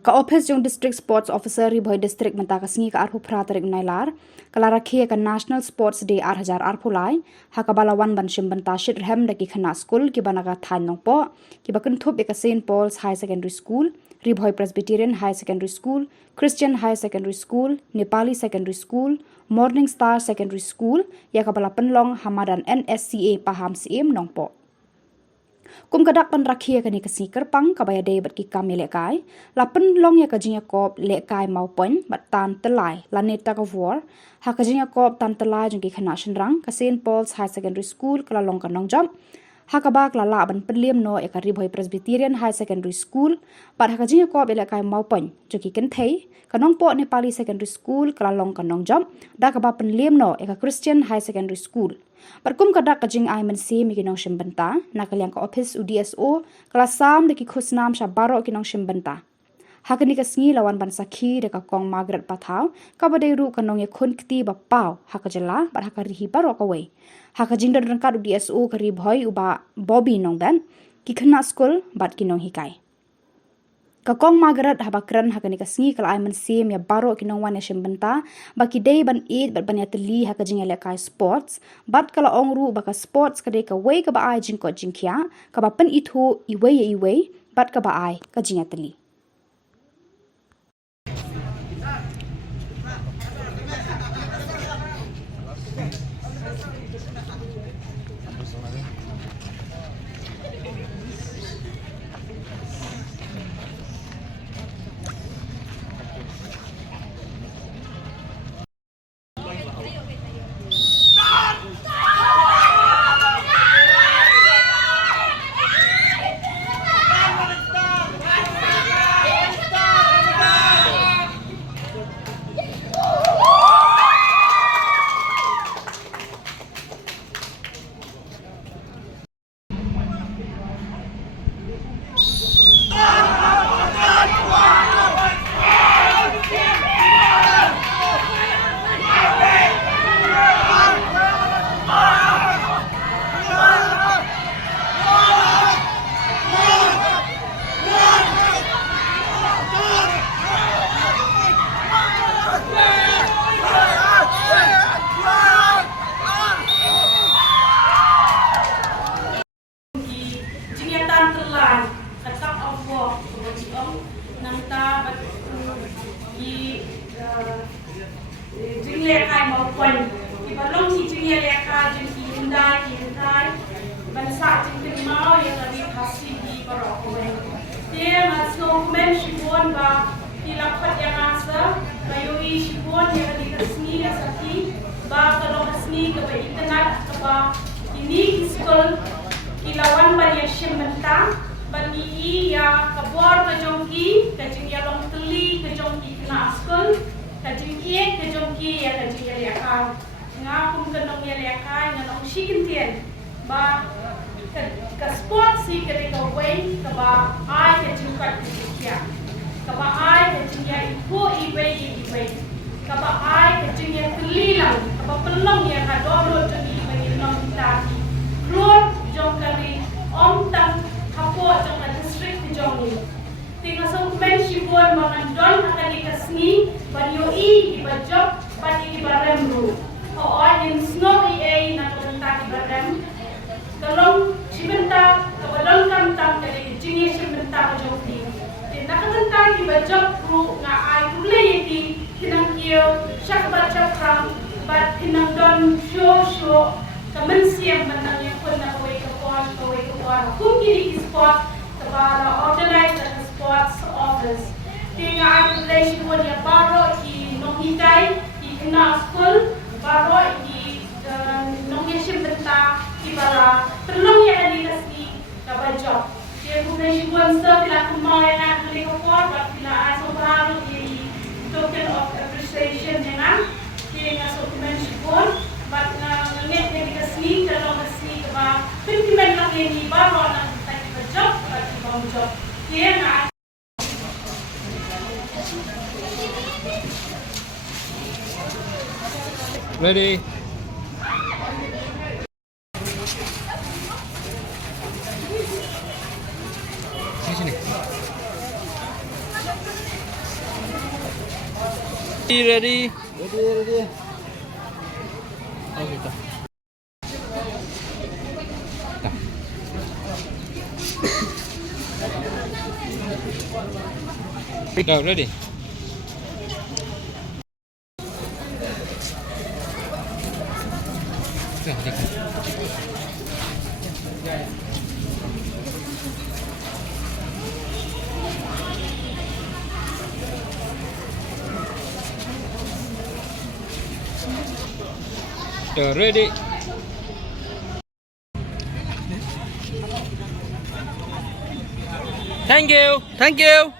Ka office jong district sports officer riboy district menta ka sngi ka arpu phra tarik nailar kala rakhe ka national sports day 8000 arpulai ha ka balawan ban shim banta shit rem da ki khana school ki banaga than nong po ki bakun thup ka St Paul's High Secondary School riboy Presbyterian High Secondary School Christian High Secondary School Nepali Secondary School Morning Star Secondary School ya ka bala penlong hamadan NSCA paham sim nong po kum kadak pan rakhia kani kasi kerpang kabaya day bat ki kamile kai lapen long ya kajinya kop le kai mau pon bat tan telai laneta ka war ha kajinya kop tan telai jong ki khana shinrang ka St Paul's High Secondary School kala long kanong jam ha ka bak la la ban perliam no e ka riboy Presbyterian High Secondary School bat ha kajinya kop le kai mau pon jong ki ken thei kanong po Nepali Secondary School kala long kanong jam da ka ba perliam no e ka Christian High Secondary School Perkum kadak kajing ay mensi mi kinong shimbenta, nakaliang ka office UDSO, kelasam deki khusnam sya baro kinong shimbenta. Hakani ka sngi lawan bansaki deka kong Margaret Pathaw, kabadairu kanong ye khun kti ba pau, hakajala, bar hakarihi baro kawai. Hakajing dan rangkat UDSO kari bhoi uba Bobby nong dan, ki khana school bat kinong hikai. Kakong Margaret habakran hakani kasngi kala ay mensim ya baro kinong wan ya shimbenta baki day ban eat bat ban ya teli hakajing ya kai sports bat kala ongru baka sports kade ka way ka ba ay Jingkoit Jingkhiah ka ba pen itu iway bat ka ba ay kajing ya teli Jingkhiah mau pun, kita long si Jingkhiah jengki hindai, bangsa jengki mau yang tadi kasih di Barokwe. Dia masuk menshibun ba dilapat yang asa, bayoi shibun yang tadi kesni asati, ba kalau kesni ke internet ke ba ini sekolah kilawan bani Hashim mentang, bani ya kabor ke jongki, ke Jingkhiah long teli ke jongki kena sekolah. Kajingkhiah kejongki ya kajingkhiah Iaka ngapun kenong ya Iaka nganong shikintian ba ke sport si ke ka way ka ba ai kajingkhiah Jingkhiah ka ba ai kajingkhiah ibu ibai ka ba ai kajingkhiah kelilang ka ba pelong ya ka dolo jeni bagi nong tadi road jongkari om tang hapo jong district jongi tinggal sungmen shibon mangan don akan dikasni Banyoi di bajok, bani di baremru. Hoai in snow EA na kanta di barem. Kalong shibenta, kabadon kantang dari Jingkhiah shibenta bajokti. Di nakakanta di bajok ru nga ay kulay di kinang kiyo syak bajok ram bat kinang don show kamen siyang manang yang pun na kaway kapuan. Kung kini sport kabala organize the sports office. Tinga ay relation mo niya baro i nonghiday i kena school baro i nongyashim benta i bara terlong ya ani kasni kabajok dia relation mo sa tila kumaya nga kali ko for tila ay so baro i token of appreciation nga tinga so mention mo but nangit ni kasni terlong kasni ba pintimen lang ni baro na kabajok at ibang job dia nga Ready? Sini. Ready? Ready. Okay, tak. Tak. Ready? Ready? Thank you.